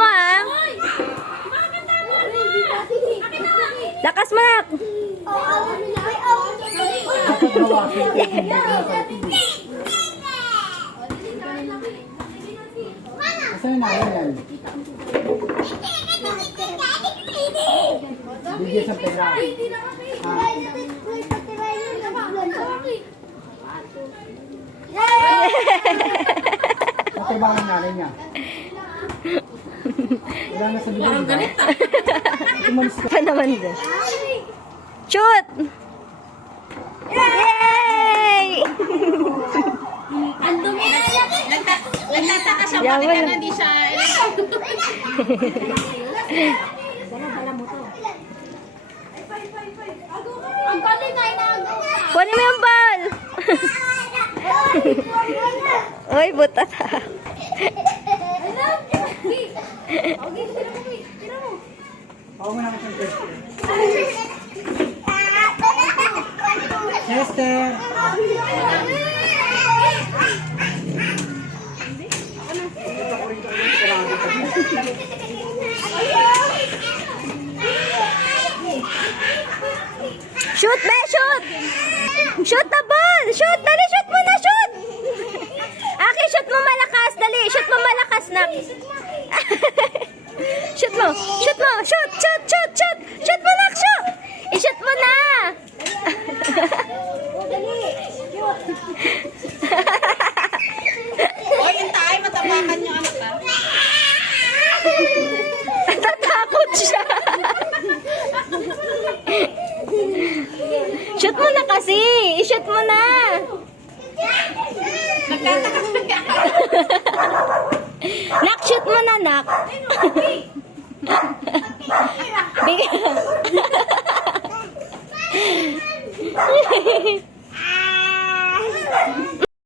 Ma'am. Lakas mo na. Saan na yan? Bigyan sa pera. Ito ba ang nanay niya? Wala na sa bigyan. Umalis ka. Pa naman din. Shoot! Yay! Ang dumi. Nagtataka siya Yaman. bakit hindi siya. Ang galing na inagawa. Kunin mo yung ball! Uy, buta ta. Ako mo naman siyang tester. Tester! Shoot, be! Shoot! Shoot the ball! Shoot! Dali, shoot mo na! Shoot! Aki, shoot mo malakas! Dali, shoot mo malakas na! Shoot mo! Shoot mo! Shoot! Shoot! Shoot! Shoot! Shoot mo na! Shoot! I-shoot mo na! Oy, yung tayo matapakan niyo anak ka. Natatakot siya! Shoot mo na kasi! I-shoot mo na! Nak, shoot mo na, nak! Bigyan.